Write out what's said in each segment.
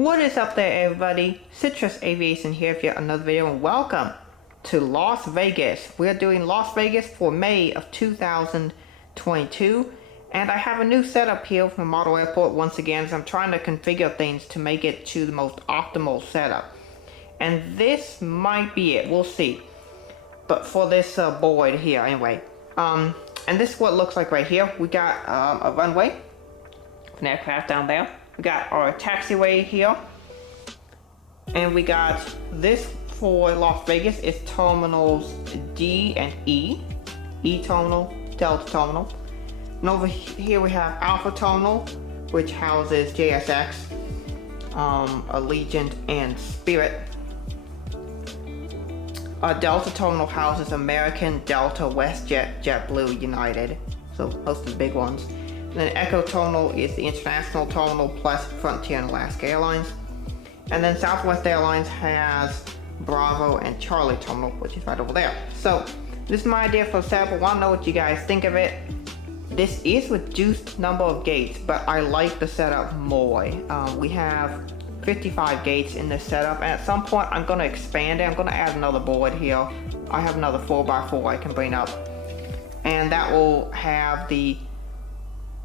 What is up there, everybody? Citrus Aviation here for yet another video, and welcome to Las Vegas. We are doing Las Vegas for May of 2022, and I have a new setup here from Model Airport once again, so I'm trying to configure things to make it to the most optimal setup. And this might be it, we'll see. But for this board here, anyway. And this is what it looks like right here. We got a runway, an aircraft down there. We got our taxiway here, and we got this for Las Vegas is terminals D and E. E terminal, Delta terminal. And over here we have Alpha terminal, which houses JSX, Allegiant, and Spirit. Delta terminal houses American, Delta, WestJet, JetBlue, United. So most of the big ones. And then Echo terminal is the international terminal plus Frontier and Alaska Airlines. And then Southwest Airlines has Bravo and Charlie terminal, which is right over there. So this is my idea for a setup. I want to know what you guys think of it. This is reduced number of gates, but I like the setup more. We have 55 gates in this setup, and at some point I'm going to expand it. I'm going to add another board here. I have another 4x4 I can bring up, and that will have the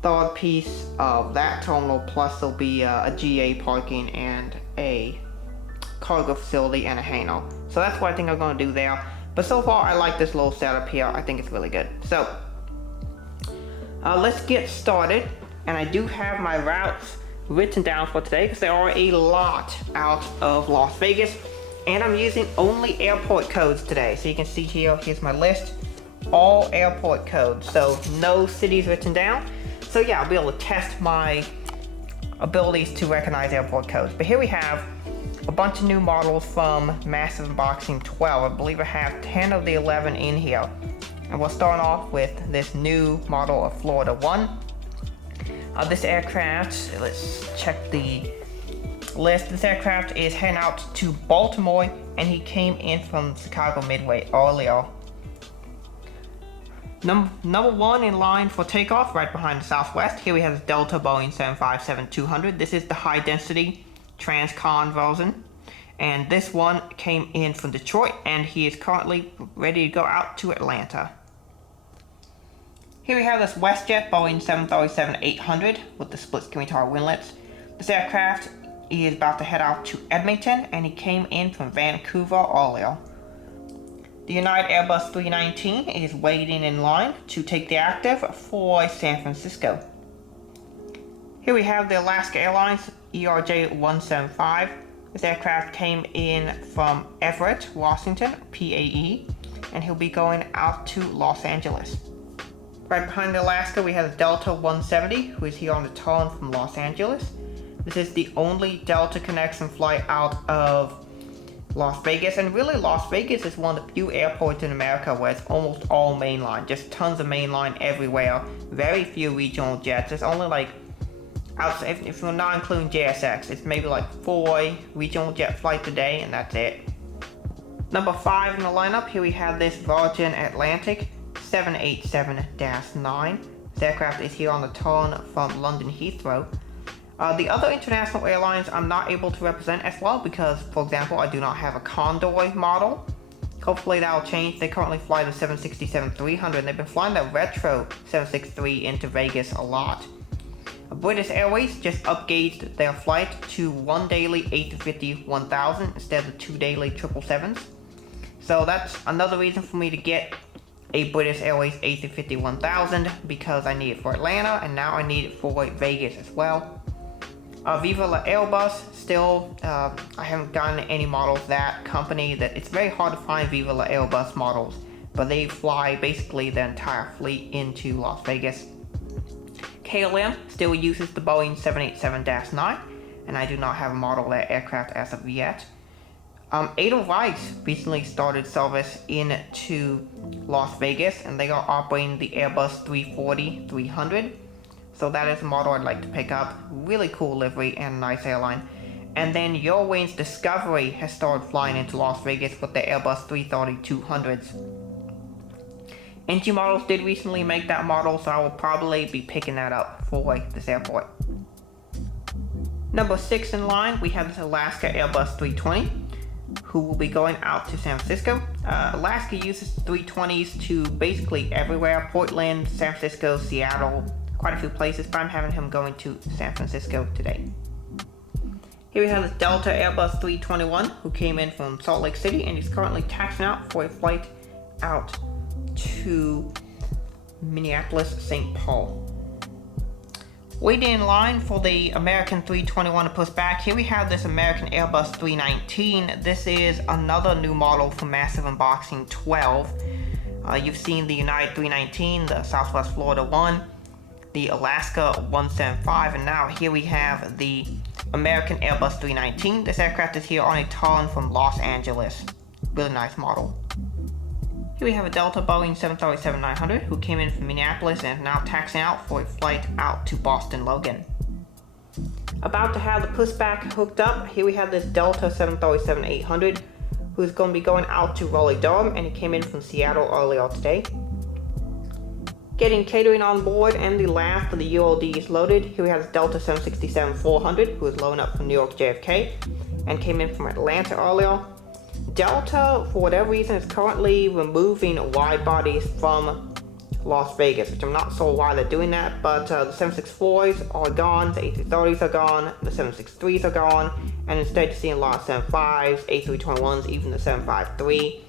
third piece of that terminal, plus there'll be a GA parking and a cargo facility and a hangar. So that's what I think I'm going to do there. But so far I like this little setup here. I think it's really good. So let's get started. And I do have my routes written down for today because there are a lot out of Las Vegas, and I'm using only airport codes today. So you can see here, here's my list, all airport codes, so no cities written down. So yeah, I'll be able to test my abilities to recognize airport codes. But here we have a bunch of new models from Massive Unboxing 12. I believe I have 10 of the 11 in here. And we'll start off with this new model of Florida 1. This aircraft, let's check the list. This aircraft is heading out to Baltimore, and he came in from Chicago Midway earlier. Number one in line for takeoff, right behind the Southwest. Here we have the Delta Boeing 757-200. This is the high density Transcon version. And this one came in from Detroit, and he is currently ready to go out to Atlanta. Here we have this WestJet Boeing 737-800 with the split scimitar winglets. This aircraft is about to head out to Edmonton, and he came in from Vancouver earlier. The United Airbus 319 is waiting in line to take the active for San Francisco. Here we have the Alaska Airlines ERJ-175. This aircraft came in from Everett, Washington, PAE, and he'll be going out to Los Angeles. Right behind the Alaska, we have the Delta 170, who is here on the turn from Los Angeles. This is the only Delta connection flight out of Las Vegas, and really Las Vegas is one of the few airports in America where it's almost all mainline, just tons of mainline everywhere, very few regional jets. It's only like, outside, if we're not including JSX, it's maybe like 4 regional jet flights a day, and that's it. Number 5 in the lineup, here we have this Virgin Atlantic 787-9. This aircraft is here on the turn from London Heathrow. The other international airlines I'm not able to represent as well because, for example, I do not have a Condor model. Hopefully that will change. They currently fly the 767-300, and they've been flying the retro 763 into Vegas a lot. British Airways just upgauged their flight to 1 daily A350-1000 instead of 2 daily 777s. So that's another reason for me to get a British Airways A350-1000 because I need it for Atlanta, and now I need it for Vegas as well. Viva La Airbus, still, I haven't gotten any models of that company. That it's very hard to find Viva La Airbus models, but they fly basically the entire fleet into Las Vegas. KLM still uses the Boeing 787-9, and I do not have a model of that aircraft as of yet. Edelweiss recently started service into Las Vegas, and they are operating the Airbus 340-300. So that is a model I'd like to pick up. Really cool livery and nice airline. And then Eurowings Discovery has started flying into Las Vegas with the Airbus 330-200s. NG Models did recently make that model, so I will probably be picking that up for this airport. Number 6 in line, we have this Alaska Airbus 320, who will be going out to San Francisco. Alaska uses 320s to basically everywhere: Portland, San Francisco, Seattle, quite a few places, but I'm having him going to San Francisco today. Here we have this Delta Airbus 321, who came in from Salt Lake City, and he's currently taxiing out for a flight out to Minneapolis, St. Paul. Waiting in line for the American 321 to push back, here we have this American Airbus 319. This is another new model from Massive Unboxing 12. You've seen the United 319, the Southwest Florida 1, the Alaska 175, and now here we have the American Airbus 319. This aircraft is here on a turn from Los Angeles. Really nice model. Here we have a Delta Boeing 737-900 who came in from Minneapolis and is now taxiing out for a flight out to Boston Logan. About to have the pushback hooked up, here we have this Delta 737-800 who's going to be going out to Raleigh-Durham, and he came in from Seattle earlier today. Getting catering on board, and the last of the ULD is loaded. Here we have this Delta 767-400 who is loading up from New York JFK and came in from Atlanta earlier. Delta, for whatever reason, is currently removing wide bodies from Las Vegas, which I'm not sure why they're doing that, but the 764s are gone, the A330s are gone, the 763s are gone, and instead you're seeing a lot of 75s, A321s, even the 753.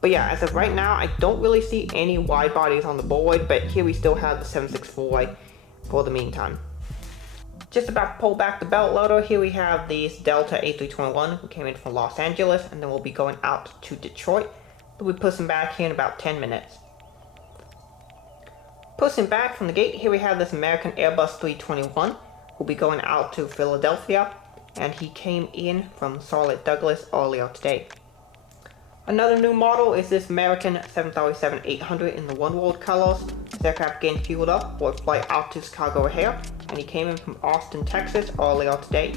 But yeah, as of right now, I don't really see any wide bodies on the board, but here we still have the 764 for the meantime. Just about to pull back the belt loader, here we have this Delta A321 who came in from Los Angeles, and then we'll be going out to Detroit. We'll be pushing back here in about 10 minutes. Pushing back from the gate, here we have this American Airbus 321 who'll be going out to Philadelphia, and he came in from Charlotte Douglas earlier today. Another new model is this American 737-800 in the One World colors. This aircraft getting fueled up for a flight out to Chicago O'Hare, and he came in from Austin, Texas earlier today.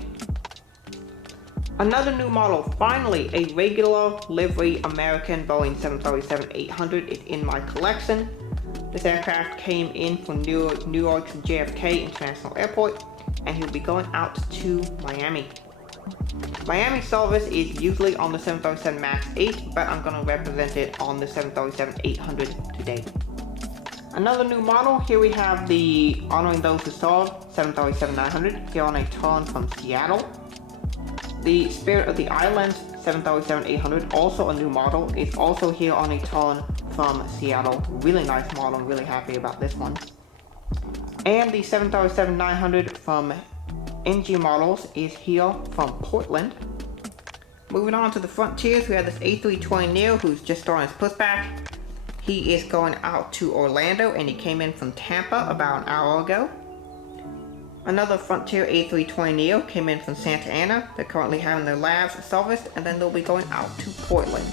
Another new model, finally a regular livery American Boeing 737-800 is in my collection. This aircraft came in from New York's JFK International Airport, and he'll be going out to Miami. Miami service is usually on the 737 MAX 8, but I'm going to represent it on the 737-800 today. Another new model, here we have the Honoring Those Who Served 737-900 here on a turn from Seattle. The Spirit of the Islands 737-800, also a new model, is also here on a turn from Seattle. Really nice model, I'm really happy about this one. And the 737-900 from NG Models is here from Portland. Moving on to the Frontiers, we have this A320neo who's just starting his pushback. He is going out to Orlando, and he came in from Tampa about an hour ago. Another Frontier A320neo came in from Santa Ana. They're currently having their labs serviced, and then they'll be going out to Portland.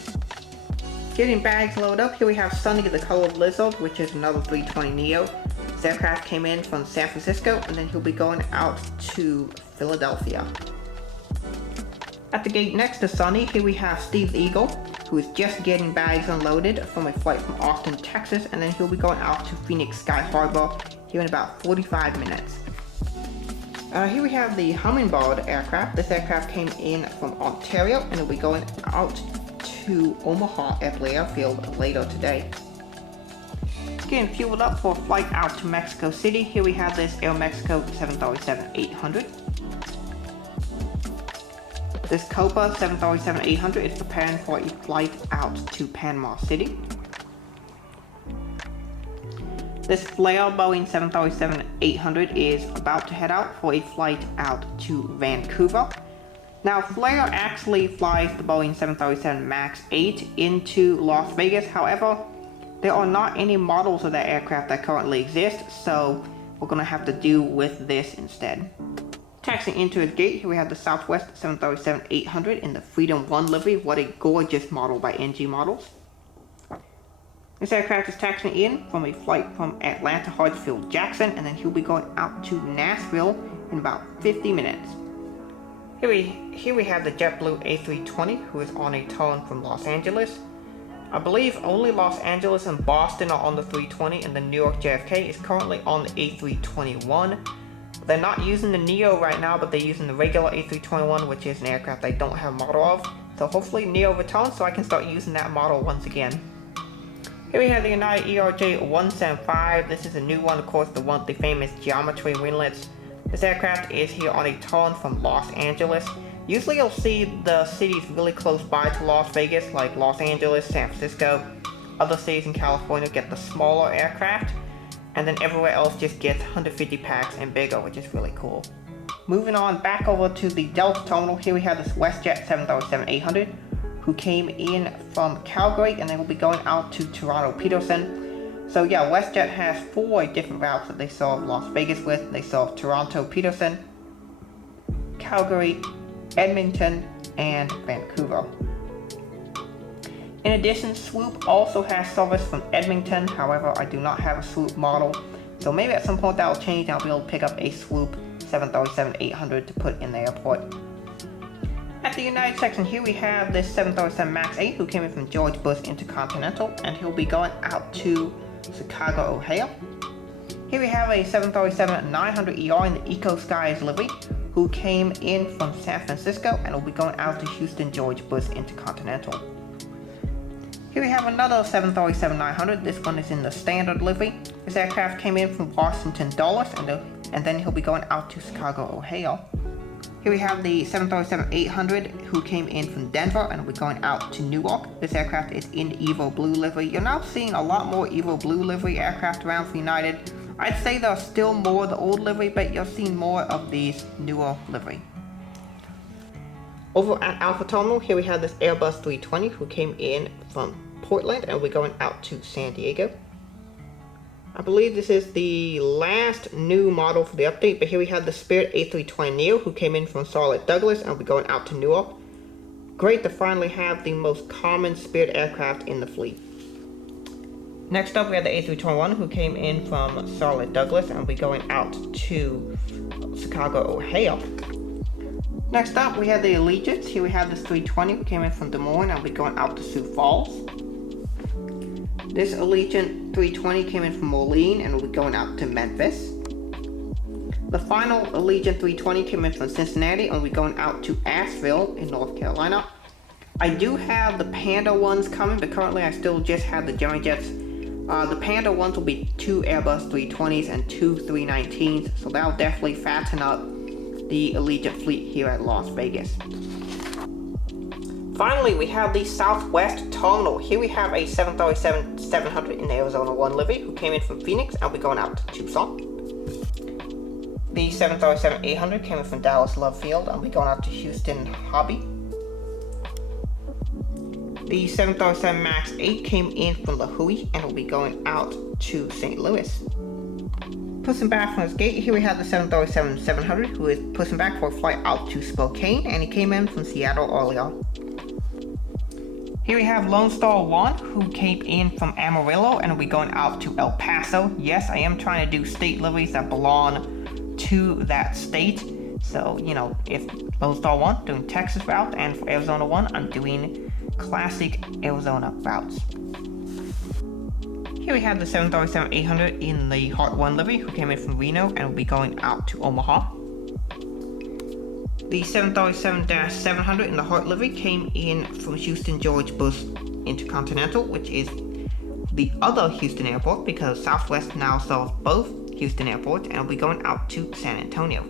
Getting bags loaded up, here we have Sunny the Colored Lizard, which is another 320neo. This aircraft came in from San Francisco, and then he'll be going out to Philadelphia. At the gate next to Sunny, here we have Steve the Eagle, who is just getting bags unloaded from a flight from Austin, Texas, and then he'll be going out to Phoenix Sky Harbor here in about 45 minutes. Here we have the Hummingbird aircraft. This aircraft came in from Ontario, and it'll be going out to Omaha Airfield later today. Getting fueled up for a flight out to Mexico City. Here we have this Aeromexico 737-800. This Copa 737-800 is preparing for a flight out to Panama City. This Flair Boeing 737-800 is about to head out for a flight out to Vancouver. Now, Flair actually flies the Boeing 737 MAX 8 into Las Vegas. However, there are not any models of that aircraft that currently exist, so we're going to have to do with this instead. Taxiing into its gate, here we have the Southwest 737-800 in the Freedom 1 livery. What a gorgeous model by NG Models. This aircraft is taxiing in from a flight from Atlanta Hartsfield Jackson, and then he'll be going out to Nashville in about 50 minutes. Here we have the JetBlue A320, who is on a turn from Los Angeles. I believe only Los Angeles and Boston are on the 320, and the New York JFK is currently on the A321. They're not using the Neo right now, but they're using the regular A321, which is an aircraft I don't have a model of. So hopefully Neo returns so I can start using that model once again. Here we have the United ERJ-175. This is a new one, of course, the one with the famous geometry winglets. This aircraft is here on a turn from Los Angeles. Usually you'll see the cities really close by to Las Vegas, like Los Angeles, San Francisco. Other cities in California get the smaller aircraft, and then everywhere else just gets 150 packs and bigger, which is really cool. Moving on back over to the Delta terminal, here we have this WestJet 737-800 who came in from Calgary, and they will be going out to Toronto Peterson. So yeah, WestJet has 4 different routes that they serve Las Vegas with. They serve Toronto Peterson, Calgary, Edmonton, and Vancouver. In addition, Swoop also has service from Edmonton. However, I do not have a Swoop model, so maybe at some point that will change and I'll be able to pick up a Swoop 737-800 to put in the airport. At the United section, here we have this 737 MAX 8 who came in from George Bush Intercontinental, and he'll be going out to Chicago O'Hare. Here we have a 737-900ER in the Eco Skies livery who came in from San Francisco and will be going out to Houston George Bush Intercontinental. Here we have another 737-900. This one is in the standard livery. This aircraft came in from Washington Dulles, and then he'll be going out to Chicago O'Hare. Here we have the 737-800 who came in from Denver and will be going out to Newark. This aircraft is in Evo Blue livery. You're now seeing a lot more Evo Blue livery aircraft around for United. I'd say there are still more of the old livery, but you're seeing more of these newer livery. Over at Alpha Terminal, here we have this Airbus 320 who came in from Portland and we're going out to San Diego. I believe this is the last new model for the update, but here we have the Spirit A320neo who came in from Charlotte Douglas and will be going out to Newark. Great to finally have the most common Spirit aircraft in the fleet. Next up we have the A321 who came in from Charlotte Douglas and will be going out to Chicago O'Hare. Next up we have the Allegiant. Here we have this 320 who came in from Des Moines and will be going out to Sioux Falls. This Allegiant 320 came in from Moline and will be going out to Memphis. The final Allegiant 320 came in from Cincinnati and will be going out to Asheville in North Carolina. I do have the Panda ones coming, but currently I still just have the Journey Jets. The Panda ones will be 2 Airbus 320s and 2 319s, so that'll definitely fatten up the Allegiant fleet here at Las Vegas. Finally, we have the Southwest Terminal. Here we have a 737-700 in the Arizona 1 livery who came in from Phoenix and will be going out to Tucson. The 737-800 came in from Dallas Love Field and will be going out to Houston Hobby. The 737 MAX 8 came in from La Jolla and will be going out to St. Louis. Pushing back from his gate, here we have the 737-700 who is pushing back for a flight out to Spokane, and he came in from Seattle earlier. Here we have Lone Star 1 who came in from Amarillo and will be going out to El Paso. Yes, I am trying to do state liveries that belong to that state. So, you know, if Lone Star 1 doing Texas route, and for Arizona 1 I'm doing classic Arizona routes. Here we have the 737-800 in the Heart 1 livery who came in from Reno and will be going out to Omaha. The 737-700 in the Heart livery came in from Houston George Bush Intercontinental, which is the other Houston airport because Southwest now serves both Houston airports and will be going out to San Antonio.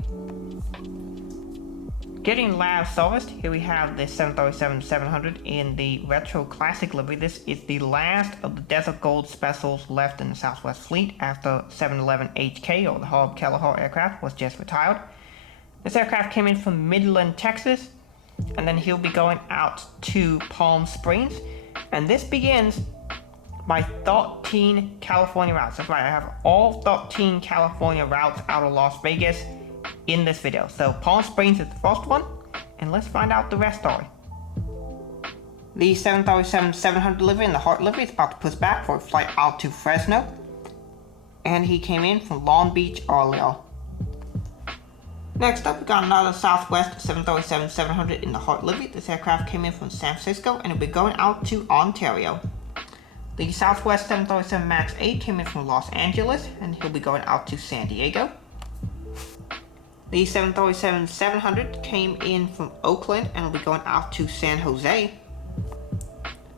Getting lab serviced, here we have the 737-700 in the Retro Classic livery. This is the last of the Desert Gold specials left in the Southwest fleet after 711 HK, or the Herb Kelleher aircraft, was just retired. This aircraft came in from Midland, Texas, and then he'll be going out to Palm Springs. And this begins my 13 California routes. That's right, I have all 13 California routes out of Las Vegas in this video. So Palm Springs is the first one, and let's find out the rest story. The 737-700 delivery in the Heart livery is about to push back for a flight out to Fresno, and he came in from Long Beach earlier. Next up, we got another Southwest 737-700 in the Heart livery. This aircraft came in from San Francisco and will be going out to Ontario. The Southwest 737 MAX 8 came in from Los Angeles and he'll be going out to San Diego. The 737-700 came in from Oakland and will be going out to San Jose.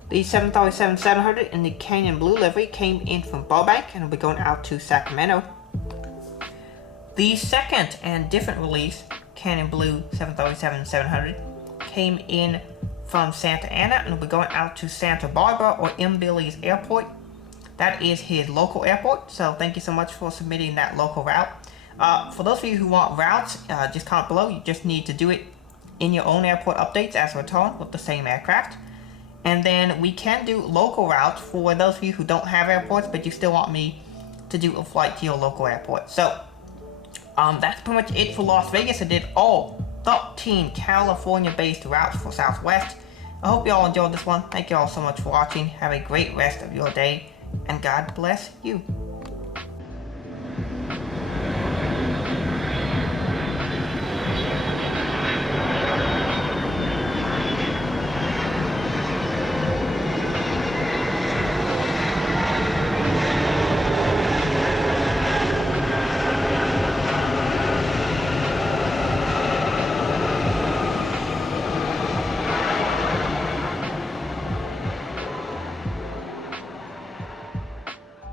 The 737-700 in the Canyon Blue livery came in from Burbank and will be going out to Sacramento. The second and different release Canyon Blue 737-700 came in from Santa Ana and will be going out to Santa Barbara or M. Billy's Airport. That is his local airport, so thank you so much for submitting that local route. For those of you who want routes, just comment below. You just need to do it in your own airport updates as a return with the same aircraft. And then we can do local routes for those of you who don't have airports, but you still want me to do a flight to your local airport. So, that's pretty much it for Las Vegas. I did all 13 California-based routes for Southwest. I hope you all enjoyed this one. Thank you all so much for watching. Have a great rest of your day, and God bless you.